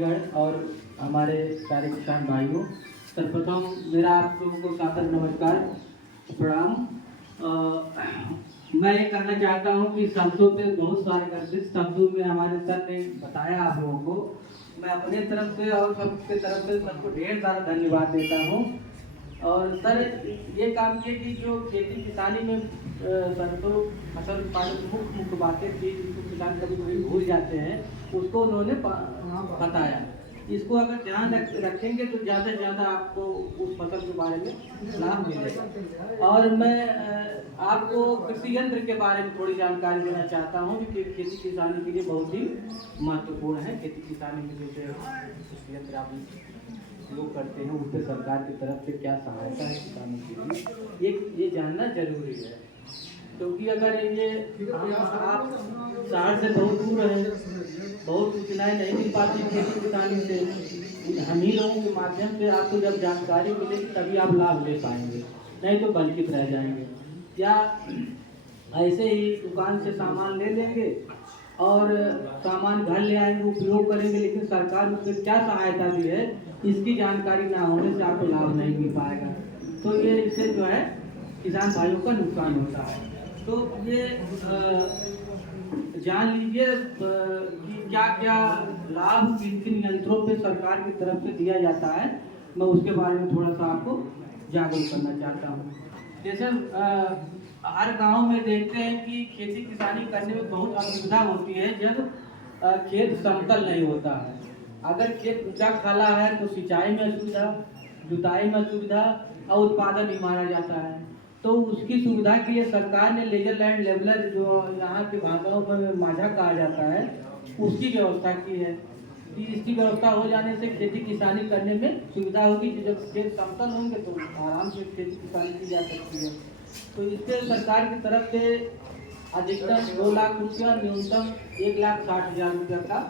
और हमारे सारे किसान भाइयों, सर्वप्रथम मेरा आप लोगों को सादर नमस्कार प्रणाम। मैं ये कहना चाहता हूँ कि शब्दों पे बहुत सारे गर्दिश शब्दों में हमारे सर ने बताया आप लोगों को। मैं अपने तरफ से और सबके तरफ से सबको ढेर सारा धन्यवाद देता हूँ। और सर ये काम किए कि जो खेती किसानी में सर तो फसल उत्पादन मुख्य बातें थी जिनको किसान कभी कभी भूल जाते हैं, उसको उन्होंने बताया। इसको अगर ध्यान रखेंगे तो ज़्यादा से ज़्यादा आपको उस फसल के बारे में लाभ मिलेगा। और मैं आपको कृषि यंत्र के बारे में थोड़ी जानकारी देना चाहता हूँ कि खेती किसानी के लिए बहुत ही महत्वपूर्ण है। खेती किसानी में जैसे कृषि यंत्र आप लोग करते हैं, उस पर सरकार की तरफ से क्या सहायता है किसानों के लिए, ये जानना जरूरी है। क्योंकि अगर ये आप शहर से बहुत दूर है, बहुत सूचनाएं नहीं मिल पाती खेती किसानी से, हम ही लोगों के माध्यम से आपको जब जानकारी मिलेगी तभी आप लाभ ले पाएंगे, नहीं तो वंचित रह जाएंगे। या ऐसे ही दुकान से सामान ले लेंगे और सामान घर ले आएंगे, उपयोग करेंगे, लेकिन सरकार उससे क्या सहायता दी है इसकी जानकारी ना होने से आपको लाभ नहीं मिल पाएगा। तो ये इससे जो है किसान भाइयों का नुकसान होता है। तो ये जान लीजिए कि क्या क्या लाभ किन किन यंत्रों पे सरकार की तरफ से दिया जाता है, मैं उसके बारे में थोड़ा सा आपको जागरूक करना चाहता हूँ। जैसे हर गांव में देखते हैं कि खेती किसानी करने में बहुत असुविधा होती है जब खेत समतल नहीं होता है। अगर खेत ऊंचा खाला है तो सिंचाई में असुविधा, जुताई में असुविधा और उत्पादन भी मारा जाता है। तो उसकी सुविधा के लिए सरकार ने लेजर लैंड लेवलर, जो यहाँ के भाषाओं पर माझा कहा जाता है, उसकी व्यवस्था की है कि इसकी व्यवस्था हो जाने से खेती किसानी करने में सुविधा होगी। जब खेत समतल होंगे तो आराम से खेती किसानी की जा सकती है। तो इससे सरकार की तरफ से अधिकतम 2 लाख रुपया, न्यूनतम 1,60,000 रुपया का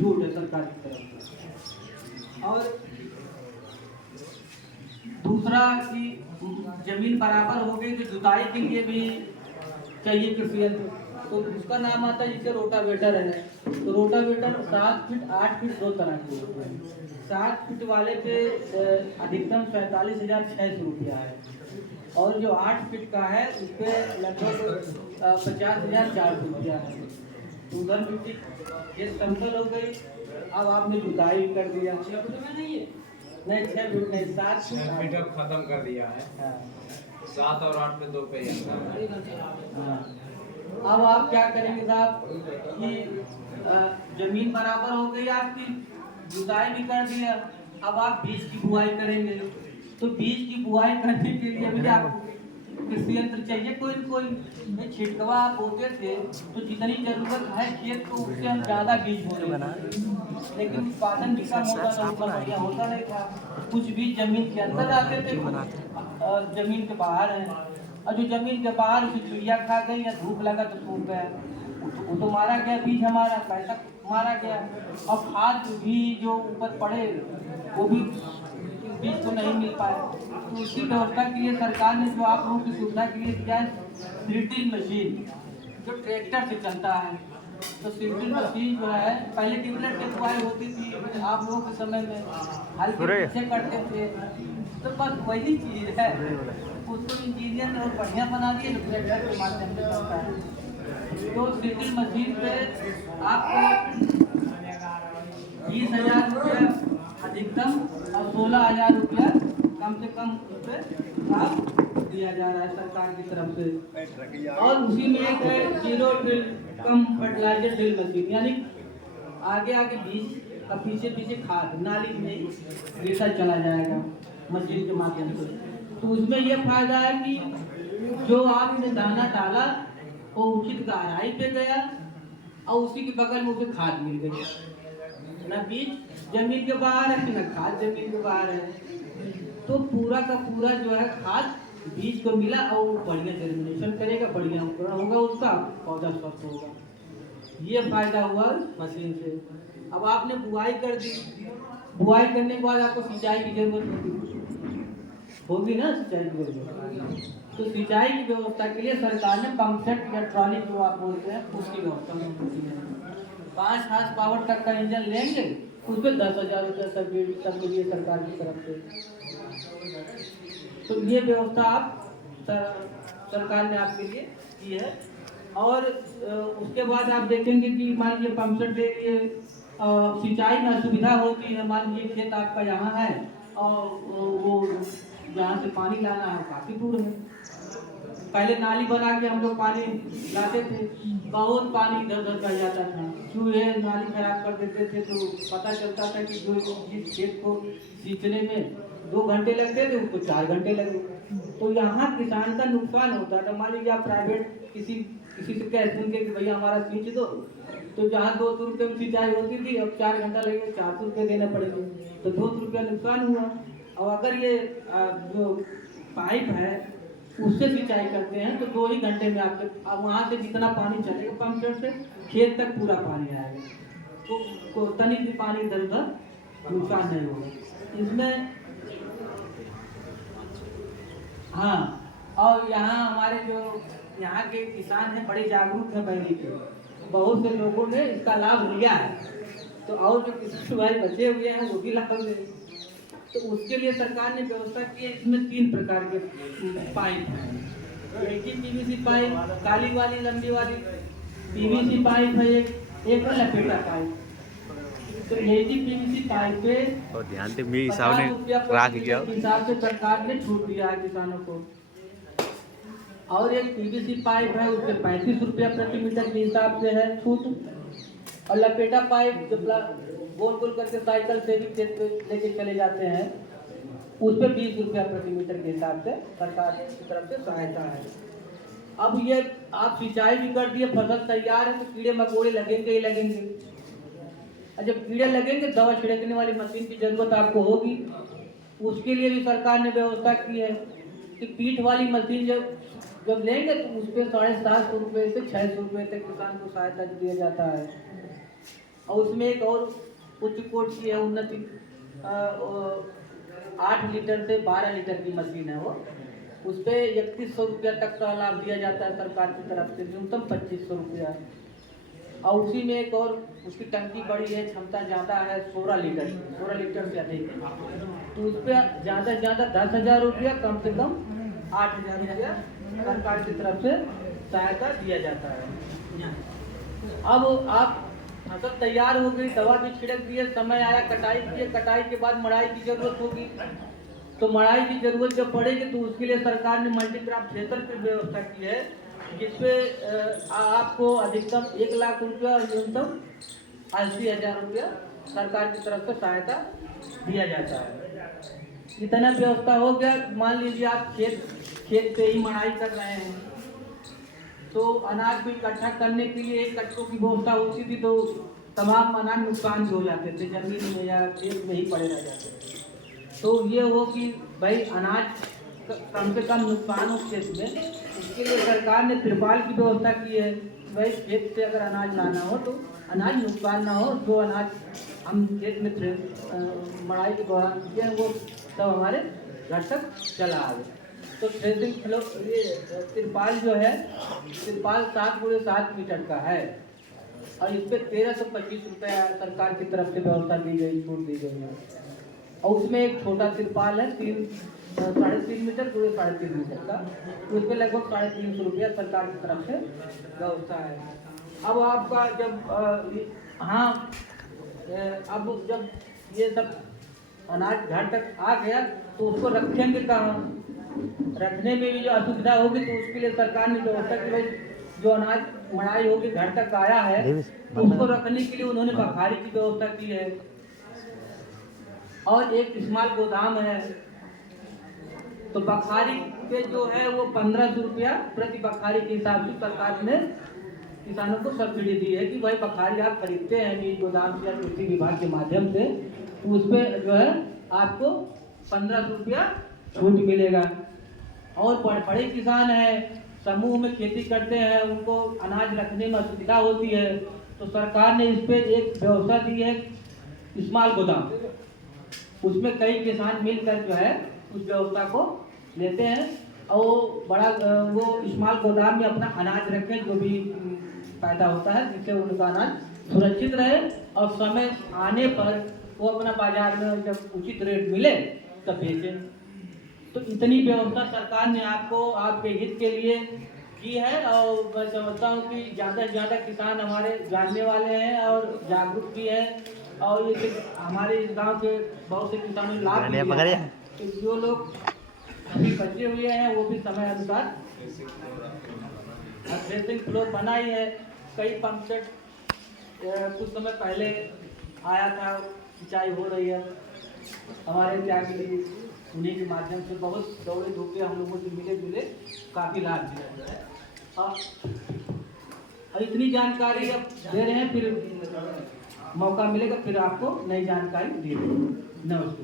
छूट है सरकार की तरफ से। और दूसरा कि जमीन बराबर हो गई तो जुताई के लिए भी चाहिए कृषि यंत्र, तो उसका नाम आता है जिसे रोटावेटर है। तो रोटावेटर 7 फीट 8 फीट 2 तरह के होते हैं। 7 फीट वाले पे अधिकतम 45,600 रुपया है, और जो 8 फीट का है उस पर लगभग 50,400 रुपया है। तो उधर मिट्टी ये समतल हो गई। अब आपने जुताई कर दिया, 6 फीट में नहीं है, नहीं 6 फीट नहीं 7 फीट खत्म कर दिया है। हाँ। 7 और 8 में 2 पे ही हाँ। अब आप क्या करेंगे साहब कि जमीन बराबर हो गई आपकी, जुताई भी कर दिया, अब आप बीज की बुआई करेंगे। तो बीज की बुआई करने के लिए भी आपको कृषि यंत्र चाहिए। कोई छिटकवा आप बोते थे तो जितनी जरूरत है खेत को उससे हम ज्यादा बीज बोते थे, लेकिन उत्पादन भी कम होता था, उतना बढ़िया होता नहीं था। कुछ बीज जमीन के अंदर आते थे, जमीन के बाहर है, और जो जमीन के बाहर उसे चिड़िया खा गई या धूप लगा तो सूख गया, वो तो मारा गया बीज, हमारा पैसा मारा गया। और खाद भी जो ऊपर पड़े वो भी बीज को नहीं मिल पाया। तो उसकी व्यवस्था के लिए सरकार ने जो आप लोगों की सुविधा के लिए दिया है सीडिंग मशीन, जो ट्रैक्टर से चलता है। तो सीडिंग मशीन जो है, पहले टिपलेट की बुआई होती थी आप लोगों के समय में, हल के पीछे करते थे, तो बस वही चीज है, उसको इंजीनियर ने और बढ़िया बना दिया जो ट्रैक्टर के माध्यम से चलता है। तो सीडिंग मशीन पे आपको 20,000 रुपया अधिकतम और 16,000 रुपया कम से कम उस पर लाभ दिया जा रहा है सरकार की तरफ से। और उसी में एक है जीरो ड्रिल कम फर्टिलाइजर ड्रिल मशीन, यानी आगे आगे बीज और पीछे पीछे खाद नाली में गिरता चला जाएगा मशीन के माध्यम से। तो उसमें यह फायदा है कि जो आपने दाना डाला वो उचित गहराई पे गया और उसी के बगल में उसे खाद मिल गई। न बीज जमीन के बाहर है न खाद जमीन के बाहर है, तो पूरा का पूरा जो है खाद बीज को मिला और बढ़िया जर्मिनेशन करेगा, बढ़िया अंकुरण होगा, उसका पौधा स्वस्थ होगा। ये फायदा हुआ मशीन से। अब आपने बुआई कर दी, बुआई करने के बाद आपको सिंचाई की जरूरत होगी ना, सिंचाई की जरूरत। तो सिंचाई की व्यवस्था के लिए सरकार ने पंप सेट या ट्रॉली जो आप बोलते हैं उसकी व्यवस्था की है। 5 हार्स पावर तक का इंजन लेंगे उस पर 10,000 रुपये सब्सिडी तक मिली है सरकार की तरफ से। तो ये व्यवस्था आप सरकार ने आपके लिए की है। और उसके बाद आप देखेंगे कि मान लीजिए पंप सेट के लिए सिंचाई में असुविधा होती है। मान लीजिए खेत आपका यहाँ है और वो जहाँ से पानी लाना है काफ़ी दूर है। पहले नाली बना के हम लोग पानी लाते थे, बहुत पानी इधर उधर कर जाता था, चूहे नाली खराब कर देते थे। तो पता चलता था कि जो जिस खेत को सींचने में 2 घंटे लगते थे उसको 4 घंटे लगे। तो यहाँ किसान का नुकसान होता था। मान लीजिए आप प्राइवेट किसी से कह सुन के कि भैया हमारा सींच दो, तो जहाँ 200 रुपये में सिंचाई होती थी अब 4 घंटा लगेगा, 400 रुपये देने पड़ेंगे, तो 200 रुपया नुकसान हुआ। और अगर ये जो पाइप है उससे सिंचाई करते हैं तो 2 ही घंटे में आपके वहाँ से जितना पानी चलेगा पंप सेट से खेत तक पूरा पानी आएगा, तो तनिक भी पानी इधर उधर नुकसान नहीं होगा इसमें। हाँ, और यहाँ हमारे जो यहाँ के किसान हैं बड़े जागरूक हैं बिजली के, बहुत से लोगों ने इसका लाभ लिया है। तो और जो किसान भाई बचे हुए हैं वो भी लाभ ले। तो उसके लिए सरकार ने व्यवस्था की है। इसमें 3 प्रकार के पाइप हैं। एक ही पीवीसी पाइप, काली वाली लंबी वाली पीवीसी पाइप है, एक लपेटा पाइप। तो एक ही पीवीसी पाइप पे और ध्यान से मेरे हिसाब से सरकार ने छूट दिया है किसानों को। और एक पीवीसी पाइप है उसके 35 रुपया प्रति मीटर के हिसाब से है छूट। और लपेटा पाइप जो गोल गोल करके साइकिल से भी लेके चले जाते हैं उस पर 20 रुपया प्रति मीटर के हिसाब से सरकार की तरफ से सहायता है। अब ये आप सिंचाई भी कर दिए, फसल तैयार है, तो कीड़े मकोड़े लगेंगे ही लगेंगे। जब कीड़े लगेंगे दवा छिड़कने वाली मशीन की जरूरत आपको होगी। उसके लिए भी सरकार ने व्यवस्था की है कि पीठ वाली मशीन जब लेंगे तो उस पर 750 रुपये से 600 रुपये तक किसान को सहायता दिया जाता है। और उसमें एक और उच्च कोट की है उन्नति 8 लीटर से 12 लीटर की मशीन है वो, उस पर 3100 रुपया तक का लाभ दिया जाता है सरकार की तरफ से, न्यूनतम 2500 रुपया। और उसी में एक और उसकी टंकी बड़ी है, क्षमता ज़्यादा है 16 लीटर से अधिक है, तो उस पर ज़्यादा से ज़्यादा 10,000 रुपया, कम से कम 8,000 रुपया सरकार की तरफ से सहायता दिया जाता है। अब आप फसल तैयार हो गई, दवा भी छिड़क दिए, समय आया कटाई किए, कटाई के बाद मड़ाई की जरूरत होगी। तो मड़ाई की जरूरत जब पड़ेगी तो उसके लिए सरकार ने मल्टीक्रॉप थ्रेशर की व्यवस्था की है, जिसपे आपको अधिकतम 1 लाख रुपया और न्यूनतम 80,000 रुपया सरकार की तरफ से सहायता दिया जाता है। इतना व्यवस्था हो गया। मान लीजिए आप खेत पे ही मड़ाई कर रहे हैं तो अनाज को इकट्ठा करने के लिए एक कट्टों की व्यवस्था होती थी, तो तमाम अनाज नुकसान भी हो जाते थे, जमीन में या खेत में ही पड़े रह जाते थे। तो ये हो कि भाई अनाज कम से कम नुकसान हो खेत में, इसके लिए सरकार ने तिरपाल की व्यवस्था की है। भाई खेत से अगर अनाज लाना हो तो अनाज नुकसान ना हो, जो अनाज हम खेत में मड़ाई के दौरान किए हैं वो सब हमारे घर तक चला आवे। तो थ्रेसिंग फ्लो ये तिरपाल जो है, तिरपाल 7x7 मीटर का है और इस पर 1325 रुपये सरकार की तरफ से व्यवस्था दी गई, छूट दी गई है। और उसमें एक छोटा तिरपाल है 3.5 मीटर पूरे 3.5 मीटर का, उस पर लगभग 350 रुपया सरकार की तरफ से व्यवस्था है। अब आपका जब ये सब अनाज घर तक आ गया तो उसको रखेंगे कहाँ, रखने में भी जो असुविधा होगी, तो उसके लिए सरकार ने व्यवस्था की भाई जो अनाज मड़ाई होगी घर तक आया है तो उसको रखने के लिए उन्होंने बखारी की व्यवस्था की है। और एक स्मॉल गोदाम है, तो बखारी पे जो है वो 1500 रुपया प्रति बखारी के हिसाब से सरकार ने किसानों को सब्सिडी दी है कि भाई बखारी आप खरीदते हैं बीज गोदाम से या कृषि विभाग के माध्यम से, तो उस पर जो है आपको 1500 रुपया छूट मिलेगा। और बड़े किसान हैं, समूह में खेती करते हैं, उनको अनाज रखने में असुविधा होती है, तो सरकार ने इस पर एक व्यवस्था दी है स्मॉल गोदाम। उसमें कई किसान मिलकर जो है उस व्यवस्था को लेते हैं और वो स्मॉल गोदाम में अपना अनाज रखें जो भी पैदा होता है, जिससे उनका अनाज सुरक्षित रहे और समय आने पर वो अपना बाजार में जब उचित रेट मिले तब बेचें। तो इतनी व्यवस्था सरकार ने आपको आपके हित के लिए की है और मैं समझता हूँ कि ज़्यादा से ज़्यादा किसान हमारे जानने वाले हैं और जागरूक भी है और ये हमारे इस गांव के बहुत से किसानों ने लाभ भी लिया है। तो जो लोग अभी बचे हुए हैं वो भी समय अनुसार थ्रेसिंग फ्लोर बना ही है। कई पंप सेट कुछ समय पहले आया था, सिंचाई हो रही है हमारे त्यागी उन्हीं के माध्यम से बहुत दौड़े धूपे हम लोगों से मिले जुले काफ़ी लाभ मिला है। और इतनी जानकारी अब दे रहे हैं, फिर मौका मिलेगा फिर आपको नई जानकारी दे देंगे। नमस्ते।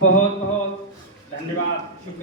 बहुत बहुत धन्यवाद, शुक्रिया।